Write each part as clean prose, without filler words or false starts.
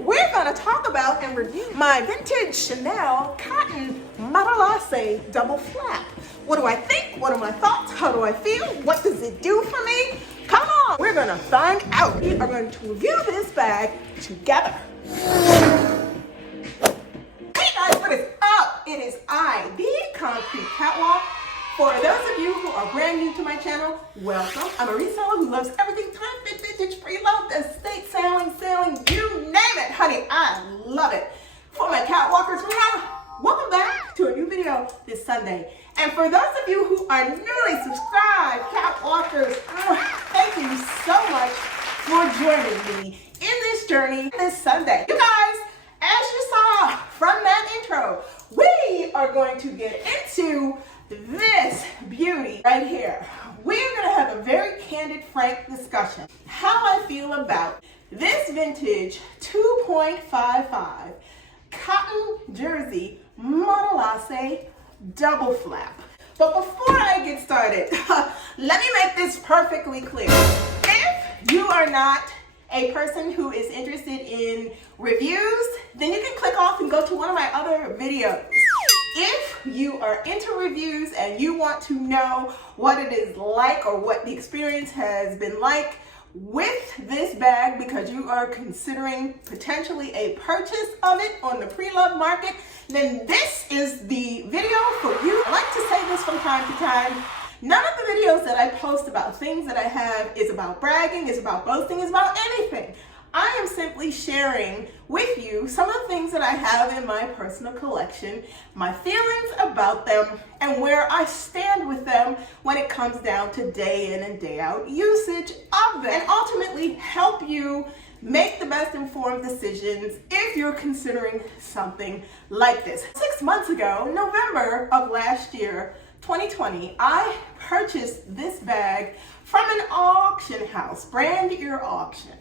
we're gonna talk about and review my vintage Chanel cotton Matelasse double flap. What do I think? What are my thoughts? How do I feel? What does it do for me? Come on, we're gonna find out. We are going to review this bag together. Hey guys, what is up? It is I, the Concrete Catwalk. For those of you who are brand new to my channel, welcome. I'm a reseller who loves everything time fit, vintage, preloved, estate sailing, you name it, honey. I love it. For my catwalkers, welcome back to a new video this Sunday. And for those of you who are newly subscribed, catwalkers, thank you so much for joining me in this journey this Sunday. You guys, as you saw from that intro, we are going to get into this beauty right here. We're going to have a very candid, frank discussion. How I feel about this vintage 2.55 cotton jersey Matelasse double flap. But before I get started, let me make this perfectly clear. If you are not a person who is interested in reviews, then you can click off and go to one of my other videos. If you are into reviews and you want to know what it is like or what the experience has been like with this bag because you are considering potentially a purchase of it on the pre-loved market, then this is the video for you. I like to say this from time to time. None of the videos that I post about things that I have is about bragging, is about boasting, is about anything. I am simply sharing with you some of the things that I have in my personal collection, my feelings about them, and where I stand with them when it comes down to day in and day out usage of them, and ultimately help you make the best informed decisions if you're considering something like this. 6 months ago, November of last year, 2020, I purchased this bag from an auction house, Brand Ear Auction.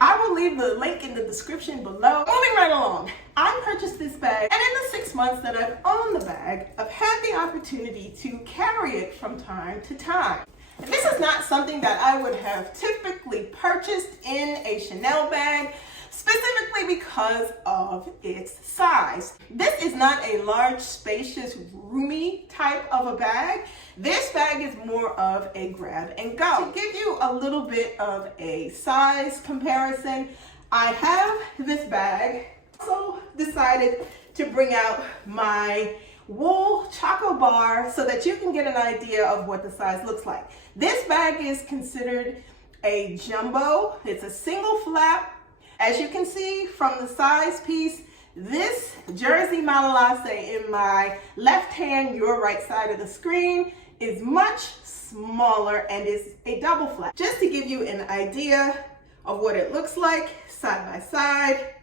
I will leave the link in the description below. Moving right along, I purchased this bag, and in the 6 months that I've owned the bag, I've had the opportunity to carry it from time to time. And this is not something that I would have typically purchased in a Chanel bag, specifically because of its size. This is not a large, spacious, roomy type of a bag. This bag is more of a grab and go. To give you a little bit of a size comparison, I have this bag. Also decided to bring out my wool choco bar so that you can get an idea of what the size looks like. This bag is considered a jumbo. It's a single flap. As you can see from the size piece, this jersey Matelasse in my left hand, your right side of the screen, is much smaller and is a double flap. Just to give you an idea of what it looks like side by side,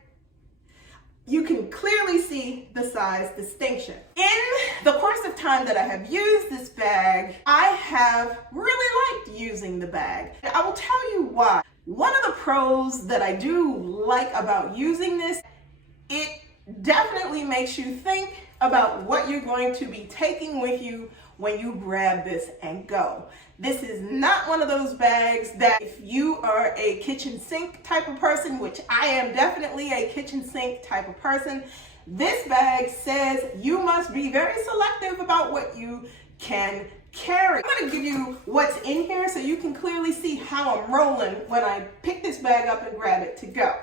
you can clearly see the size distinction. In the course of time that I have used this bag, I have really liked using the bag. I will tell you why. One of the pros that I do like about using this, it definitely makes you think about what you're going to be taking with you when you grab this and go. This is not one of those bags that if you are a kitchen sink type of person, which I am definitely a kitchen sink type of person, this bag says you must be very selective about what you can carry. I'm going to give you what's in here so you can clearly see how I'm rolling when I pick this bag up and grab it to go.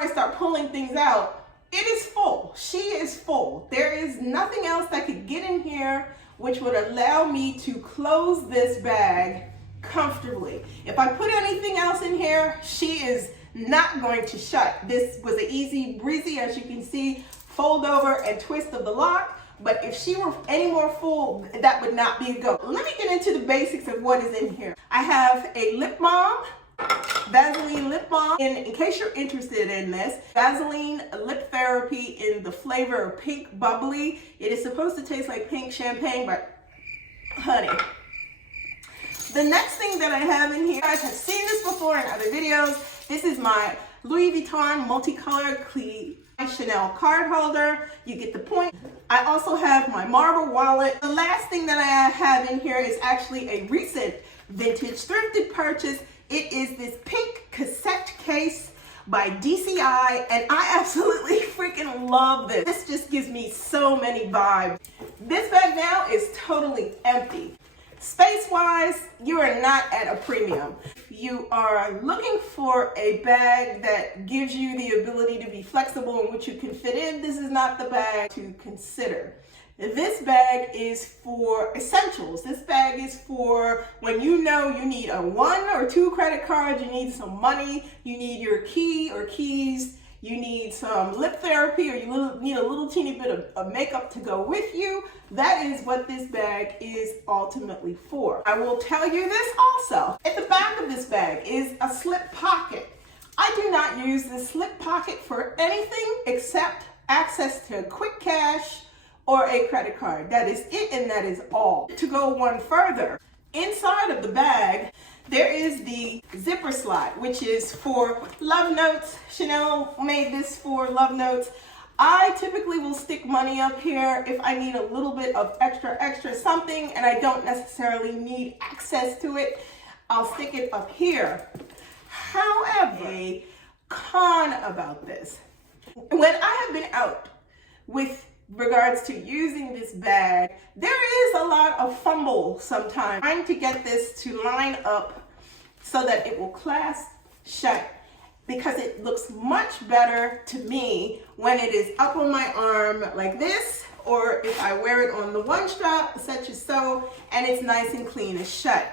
I start pulling things out. It is full. She is full. There is nothing else that could get in here which would allow me to close this bag comfortably. If I put anything else in here, she is not going to shut. This was an easy breezy, as you can see, fold over and twist of the lock. But if she were any more full, that would not be a go. Let me get into the basics of what is in here. I have a lip balm, Vaseline lip balm. In case you're interested in this, Vaseline lip therapy in the flavor of pink bubbly. It is supposed to taste like pink champagne, but honey. The next thing that I have in here, you guys have seen this before in other videos. This is my Louis Vuitton multicolored Chanel card holder. You get the point. I also have my marble wallet. The last thing that I have in here is actually a recent vintage thrifted purchase. It is this pink cassette case by DCI, and I absolutely freaking love this. This just gives me so many vibes. This bag now is totally empty. Space-wise, you are not at a premium. If you are looking for a bag that gives you the ability to be flexible in which you can fit in, this is not the bag to consider. This bag is for essentials. This bag is for when you know you need a 1 or 2 credit cards, you need some money, you need your key or keys, you need some lip therapy, or you need a little teeny bit of makeup to go with you. That is what this bag is ultimately for. I will tell you this also. At the back of this bag is a slip pocket. I do not use this slip pocket for anything except access to quick cash or a credit card. That is it, and that is all. To go one further, inside of the bag, there is the zipper slot, which is for love notes. Chanel made this for love notes. I typically will stick money up here if I need a little bit of extra something and I don't necessarily need access to it. I'll stick it up here. However, a con about this, when I have been out with regards to using this bag, there is a lot of fumble sometimes trying to get this to line up so that it will clasp shut, because it looks much better to me when it is up on my arm like this, or if I wear it on the one strap, such as so, and it's nice and clean and shut.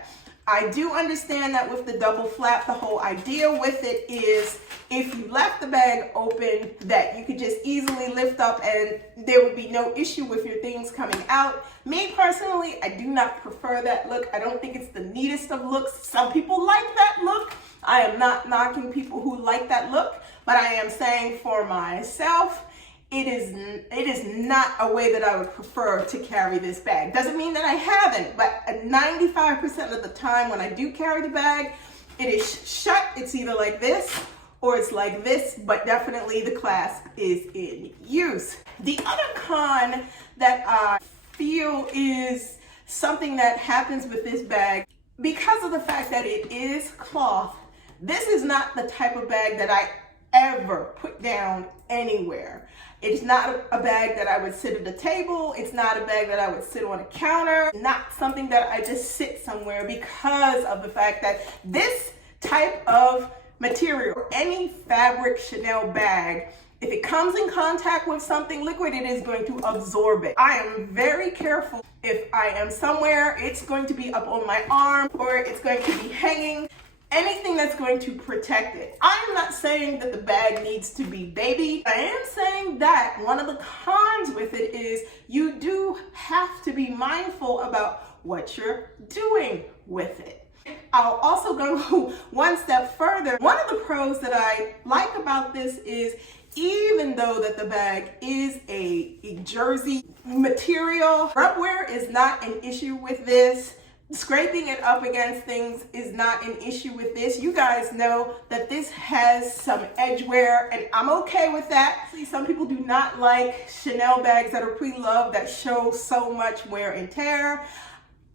I do understand that with the double flap, the whole idea with it is if you left the bag open, that you could just easily lift up and there would be no issue with your things coming out. Me personally, I do not prefer that look. I don't think it's the neatest of looks. Some people like that look. I am not knocking people who like that look, but I am saying for myself, it is not a way that I would prefer to carry this bag. Doesn't mean that I haven't, but 95% of the time when I do carry the bag, it is shut. It's either like this or it's like this, but definitely the clasp is in use. The other con that I feel is something that happens with this bag, because of the fact that it is cloth, this is not the type of bag that I ever put down anywhere. It's not a bag that I would sit at a table. It's not a bag that I would sit on a counter. Not something that I just sit somewhere, because of the fact that this type of material, or any fabric Chanel bag, if it comes in contact with something liquid, it is going to absorb it. I am very careful. If I am somewhere, it's going to be up on my arm, or it's going to be hanging. Anything that's going to protect it. I'm not saying that the bag needs to be babied. I am saying that one of the cons with it is you do have to be mindful about what you're doing with it. I'll also go one step further. One of the pros that I like about this is, even though that the bag is a jersey material, rubwear is not an issue with this. Scraping it up against things is not an issue with this. You guys know that this has some edge wear, and I'm okay with that. See, some people do not like Chanel bags that are pre-loved that show so much wear and tear.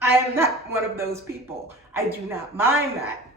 I am not one of those people. I do not mind that.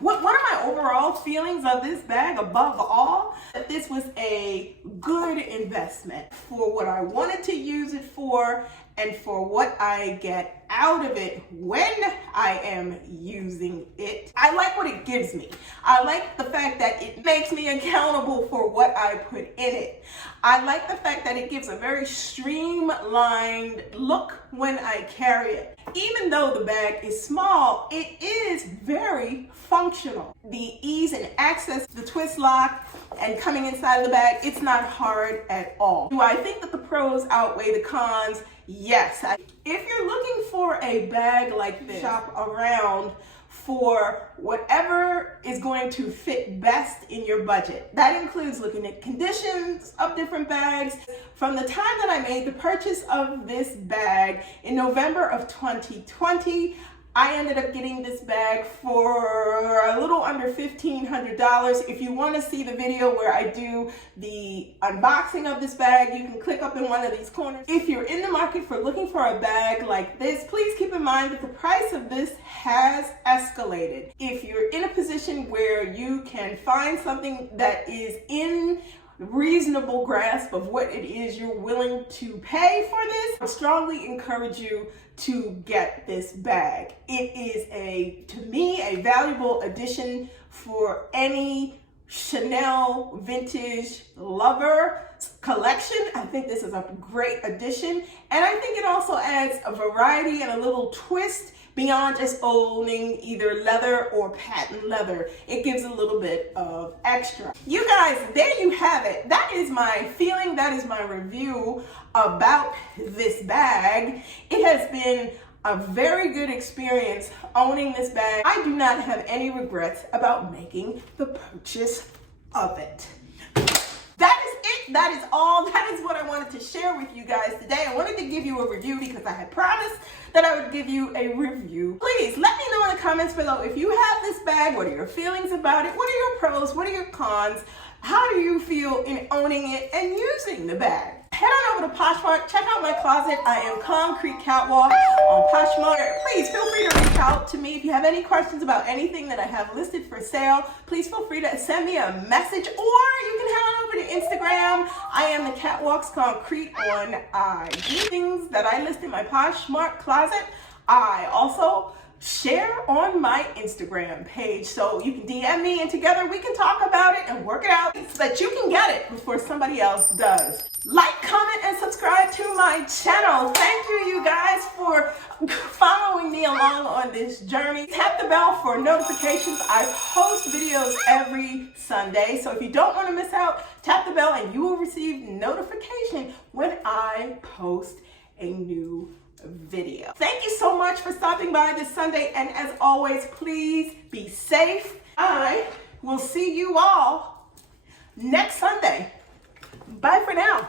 What are my overall feelings of this bag above all? That this was a good investment for what I wanted to use it for, and for what I get out of it when I am using it. I like what it gives me. I like the fact that it makes me accountable for what I put in it. I like the fact that it gives a very streamlined look when I carry it. Even though the bag is small, it is very functional. The ease and access, the twist lock, and coming inside of the bag, it's not hard at all. Do I think that the pros outweigh the cons? Yes. If you're looking for a bag like this, shop around for whatever is going to fit best in your budget. That includes looking at conditions of different bags. From the time that I made the purchase of this bag in November of 2020, I ended up getting this bag for a little under $1,500. If you want to see the video where I do the unboxing of this bag, you can click up in one of these corners. If you're in the market for looking for a bag like this, please keep in mind that the price of this has escalated. If you're in a position where you can find something that is in reasonable grasp of what it is you're willing to pay for this, I strongly encourage you to get this bag. It is to me, a valuable addition for any Chanel vintage lover collection. I think this is a great addition, and I think it also adds a variety and a little twist beyond just owning either leather or patent leather. It gives a little bit of extra. You guys, there you have it. That is my feeling. That is my review about this bag. It has been a very good experience owning this bag. I do not have any regrets about making the purchase of it. That is it. That is all. That is what I wanted to share with you guys today. I wanted to give you a review because I had promised that I would give you a review. Please let me know in the comments below if you have this bag. What are your feelings about it? What are your pros? What are your cons? How do you feel in owning it and using the bag? Head on over to Poshmark, check out my closet. I am Concrete Catwalk on Poshmark. Please feel free to reach out to me if you have any questions about anything that I have listed for sale. Please feel free to send me a message, or you can head on over to Instagram. I am the Catwalks Concrete on IG. Things that I list in my Poshmark closet, I also share on my Instagram page, so you can DM me and together we can talk about it and work it out so that you can get it before somebody else does. Like, comment, and subscribe to my channel. Thank you guys for following me along on this journey. Tap the bell for notifications. I post videos every Sunday, so if you don't want to miss out, tap the bell and you will receive notification when I post a new video. Thank you so much for stopping by this Sunday, and as always, please be safe. I will see you all next Sunday. Bye for now.